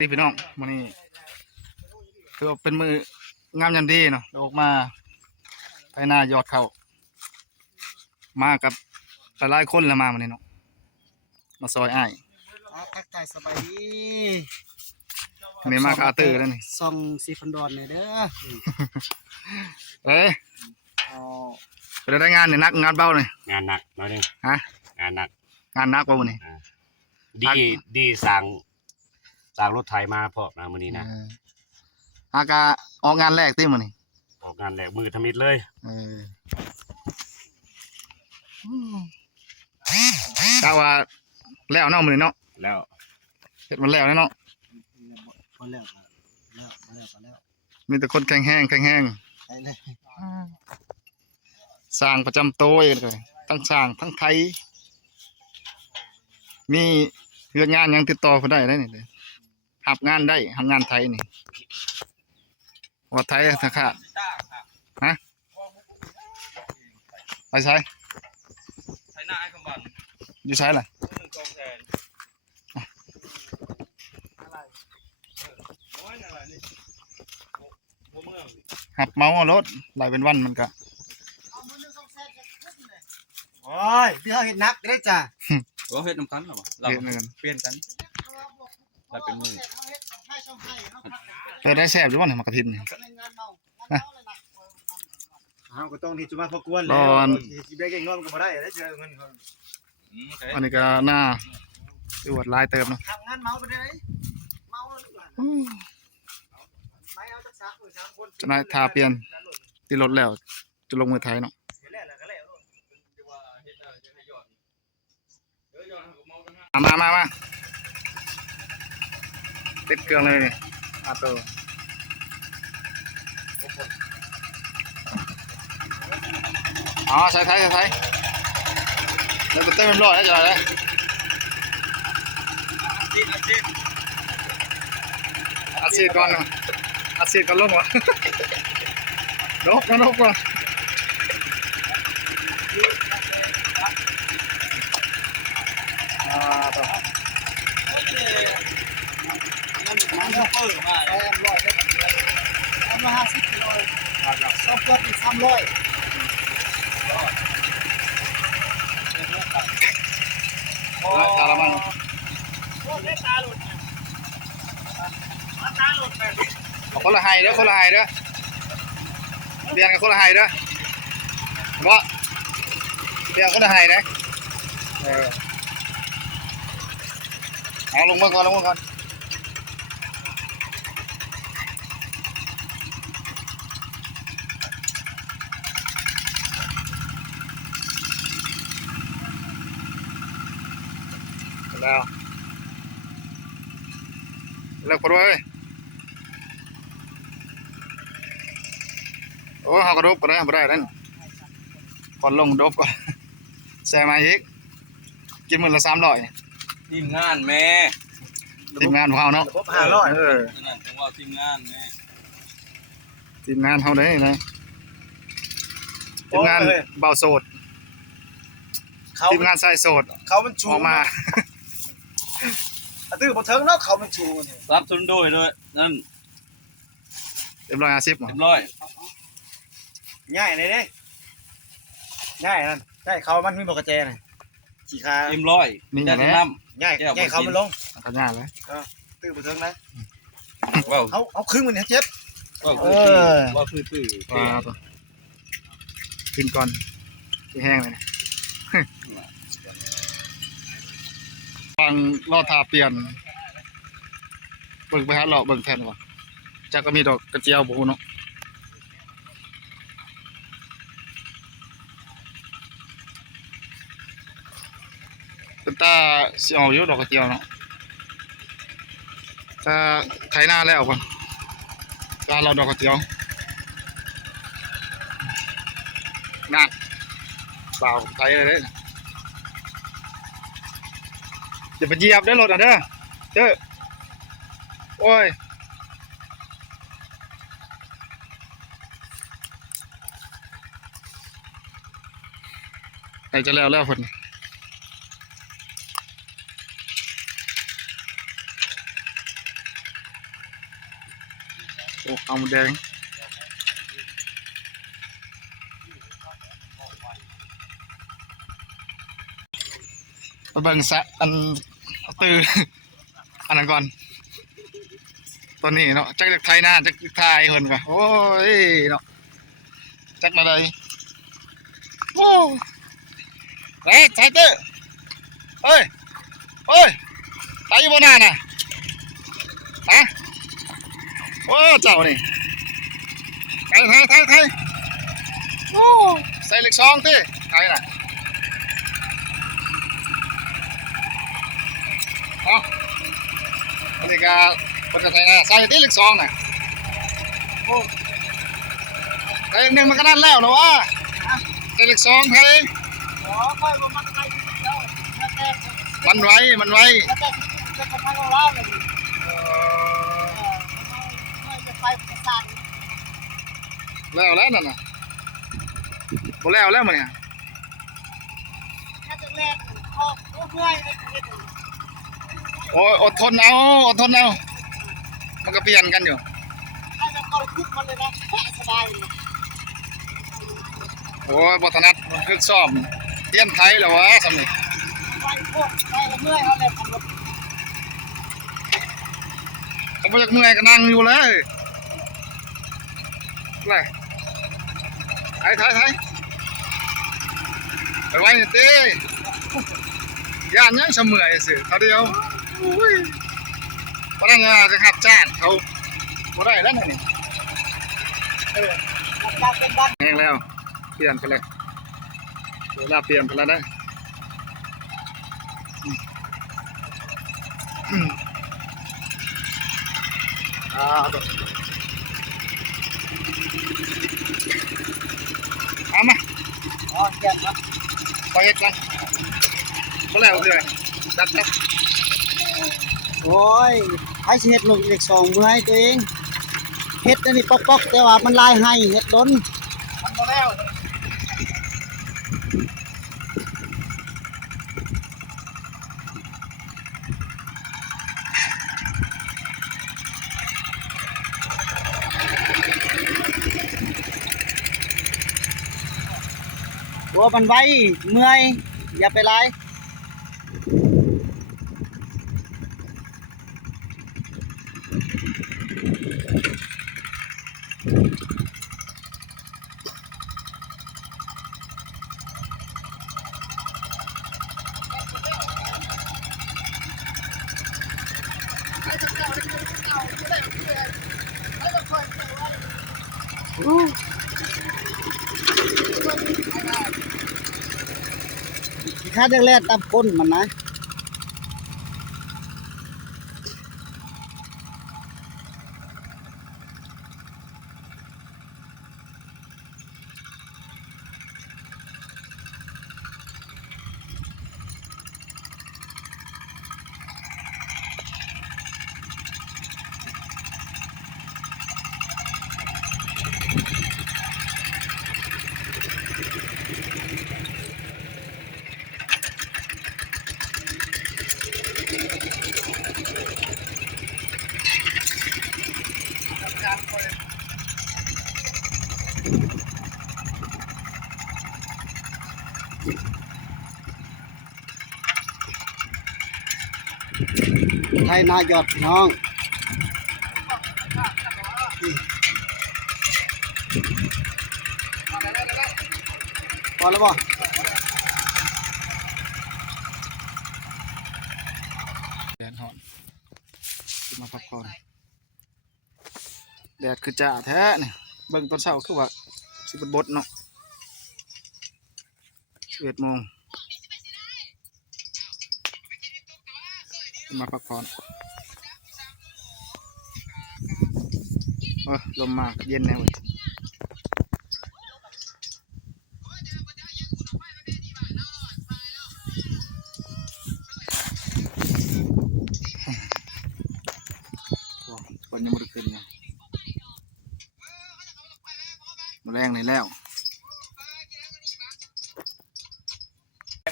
พี่น้องวันนี้คือเป็นมืองามยันดีเนาะออกมาไปหน้ายอดเขามากับหลายคนแล้วมาวันนี้เนาะมาซอยอ้ายทักทายสบายดีนี่มากอาตื้อแล้วนี่ซองสีพันดอนเลยเด้อเอ้ยไปได้งานเนี่ยนักงานเบาเลยงานหนักน้อยนึงฮะงานหนักป่ะวันนี้ดีสั่งรถไถมาพร้อมนะมื้อนี้นะอากาออกงานแรกติมื้อนี้ออกงานแรกมือทมิดเลยกะว่าแล้วเนาะมื้อนี้เนาะแล้วเฮ็ดมันแล้วเนาะพอแล้วมีแต่คนแข็งแห้งไปเลยสร้างประจำโต๊ะเลยทั้งสร้างทั้งไทยมีเรื่องงานยังติดต่อเขาได้เลยนี่หับงานได้ทำงานไทยนี่ว่าไทยสักขาดฮะไปใช้หน้าไอ้คำบันอยู่ใช้อะไรหับเมารถหลายเป็นวันมันก็โอ้ยพี่เขาเห็นนักได้จ้ะก็เฮ็ดน้ำกันหรอวะเราเปลี่ยนกันเราเป็นมือได้แซ่บหรือว่าเนี่ยมากระทินเนี่ยก็ต้องที่จุมาพกวนแล้วที่เบรกเองนอนก็มาได้ได้เจอเงินอันนี้ก็หน้าตรวจลายเติมเนาะทำงานเมาไปได้เมาจะนายทาเปลี่ยนที่รถแล้วจะลงมือไทยเนาะมาติดเครื่องเลยนี่อาโต้ใส่ไทยแล้วก็เต้นมันร้อยแล้วจะอะไรอาชีพก่อนนะอาชีพก่อนลงวะนกว่ะต่อมันจะเปิดมา150 กิโลซ่อมเพิ่มอีก300ตาละมันคนละไฮเด้อเรียนกันคนละไฮเด้อว่าเรียนคนละไฮนะเอาลงมาก่อนแล้วคนไว้โอ้เขากระดบกันนะไม่ได้นั่นก่อนลงดบก่อนแซมาอีกกินมื้อละ300ทีมงานแม่ทีมงานของเขาเนาะ500นั่นผมว่าทีมงานแม่ทีมงานเขาได้นะทีมงานเบาโสดทีมงานใส่โสดเขามันชูออกมาตื้อบ่เทิงเนาะเขามันชูรับทุนด้วยนั่น150เหรอง่ายเลยเด้ง่ายนั่นใช่เขามันมีบ่กระแจน่ะขี้ขามีอย่างนี้ง่ายเขามันลงก็ง่ายเลยตื้อบ่เทิงนะว้าวเอาครึ่งมันเจ็บว่าตื้อกินก่อนที่แห้งเลยฟังรอทาเปลี่ยนเบิ่งไปหาเลาะเบิ่งแทนก่อนจากก็มีดอกกระเจียวบูเนาะเป็นตาสิเอาอยู่ดอกกระเจียวเนาะถ้าไถหน้าแล้วก่อนตาเราดอกกระเจียวนั่นเปล่าไถเลยอย่าไปเหยียบได้รถอ่ะเด้อโอ้ยไอ้จะแล้วคน อ้เอาหมดแดงมาเบิ่งสะอันตื่นอันนั้นก่อนตอนนี้เนาะจักไทยหน้าจักไทยคนก่อนโอ้ยเนาะจักอะไรโอ้เฮ้ยไทยเตอร์เฮ้ยเฮ้ยไทยอยู่บนหน้าน่ะฮะโอ้เจ้านี่ไทยโอ้ใส่เหล็กซองติไทยน่ะเอาอันนี้ก็คนจะไทยนะใส่ที่เหล็กซองน่ะโอ้ไทยหนึ่งมันก็นั่นแล้วเหรอวะใส่เหล็กซองไทยมันไว้แล้วนั่นน่ะพอแล้วมันเนี่ยโอ้ยอดทนเอามันก็เปลี่ยนกันอยู่โอ้ยบทนัดมันคือซ่อมเตี้ยนไทยแล้ววะสำเร็จเขาไม่อยากเมื่อยก็นั่งอยู่เลยเลยไทยไปไว้เนี่ยเต้ย่านยังเสมอสิเขาเดียวพนักงานจะหัดจ้างเขาบ่ได้แล้วนี่แห้งแล้วเปลี่ยนไปเลยเวลาเปลี่ยนไปแล้วนะเอามาไปเฮ็ดกันก็แล้วเลยจัดโอ้ยให้เฮ็ดลูกเล็ก2มื้อให้ตัวเองเฮ็ดอันนี้ป๊อกๆแต่ว่ามันลายให้เฮ็ดดนมันบ่แล้วโอ้มันไวเมื่อยอย่าไปไล่ข้าจะแล่ตามก้นมันนะไทยนายอดน้องพอแล้วบ่แดดฮ้อนมาพักผ่อนแดดคือจ่าแท้เนี่ยเบิ่งตอนเช้าคือว่าสิบดเนาะ11 โมงมาพักผ่อนลมมากเย็นแน่เลยวันยังไม่ได้ขึ้นนะมาแรงเลยแล้ว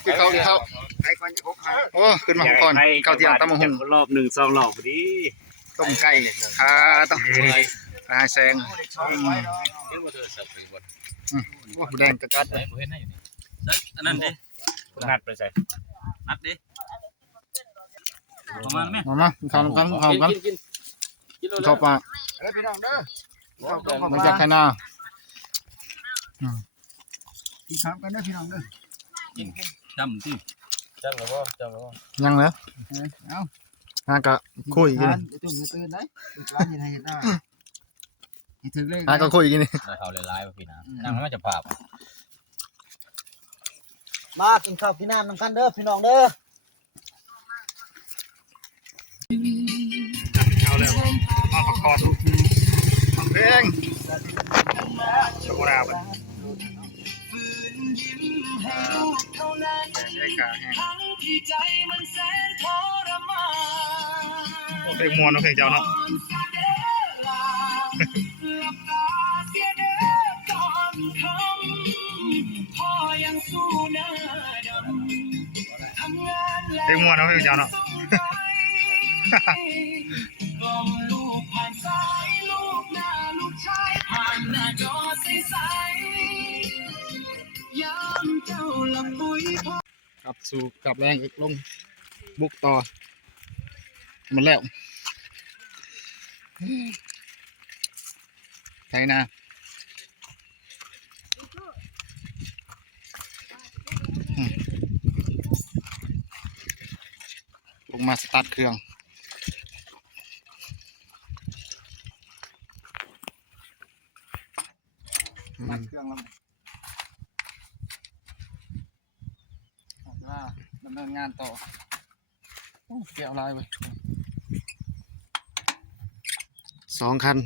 กินข้าวโอ้ขึ้นมาพักผ่อนข้าวเที่ยงตำมะฮุ่งรอบ1-2 รอบพอดีต้มไก่ต้อง หายแซงว่าแดงกระกัดเลย อันนั้นดิ นัดไปใส่ นัดดิประมาณไหม มาเข้ากันเข้าปากมันจากไข่นา พี่ครับกันเด้อพี่น้องเด้อ จำที่ จังหรือว่าจังหรือว่า ยังเหรอ เอา ฮะก็คุยกัน จุ่มตื่นได้ร้านเห็นให้เห็นได้ถึงเลย ฮะก็คุยกันนี่ เขาเลยร้ายพี่นะนั่งแล้วจะภาพ มากินข้าวกินน้ำนำกันเด้อพี่น้องเด้อ เอาเลยมาประกอบเพลงโชว์ดาวกันได้กาแห้งเพลงมวนเพลงเจ้าเนาะเพลงมวนเพลงเจ้าเนาะกลับสู่กลับแรงอีกลงบุกต่อมันแล้วใช่นะลงมาสตาร์ทเครื่องเครื่องแล้วว่าดำเนินงานต่อเกี่ยวอะไรไป2 คัน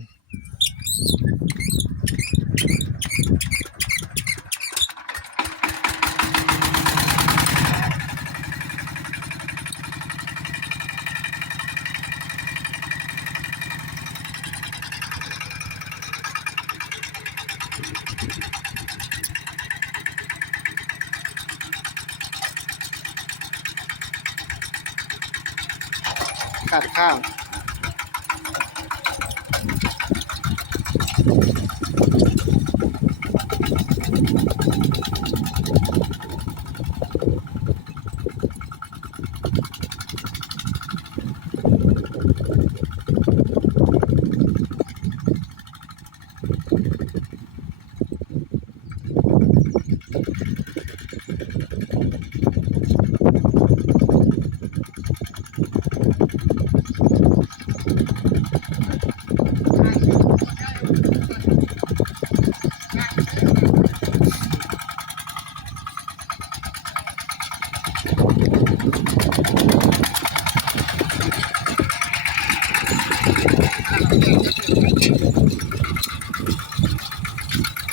ขาดข้าว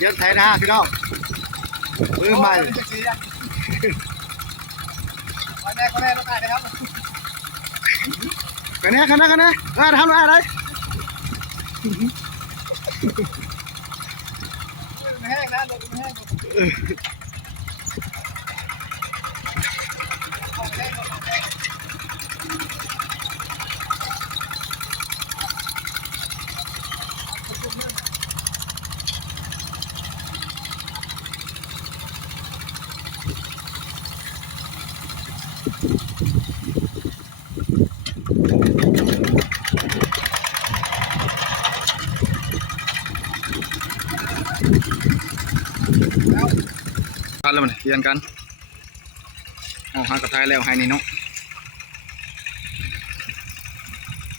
เยอะไทยนะพี่น้องมือใหม่กันแน่กันแน่กันแน่ทำอะไรแห้งนะลมแห้งกันแล้วมันเรียนกันเอาหากระทายแล้วให้นี่เนาะ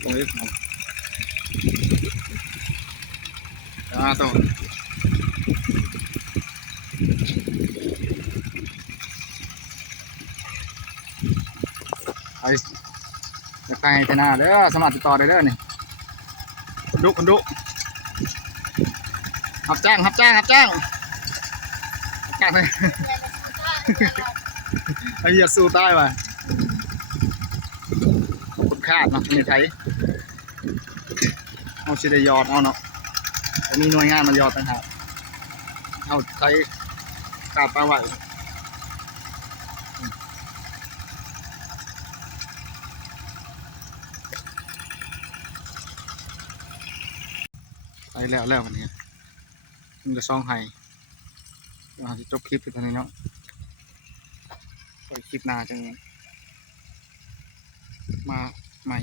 ตรงนี้ต่อไอ้จะไปแต่หน้าเด้อสมัครติดต่อได้เด้อนี่คนดุรับจ้างเลยไอ้เหี้ยสู้ใต้ว่ะคนคาดเนาะในไทยเอาสิได้ยอดเอาเนาะแต่มีหน่วยงานมันยอดต่างหากเอาไทยขาดปลาไหว แล้ววันนี้มันจะซ่องไห้เราจะจบคลิปไปตอนนี้เนาะไปคลิปหน้าจังมาใหม่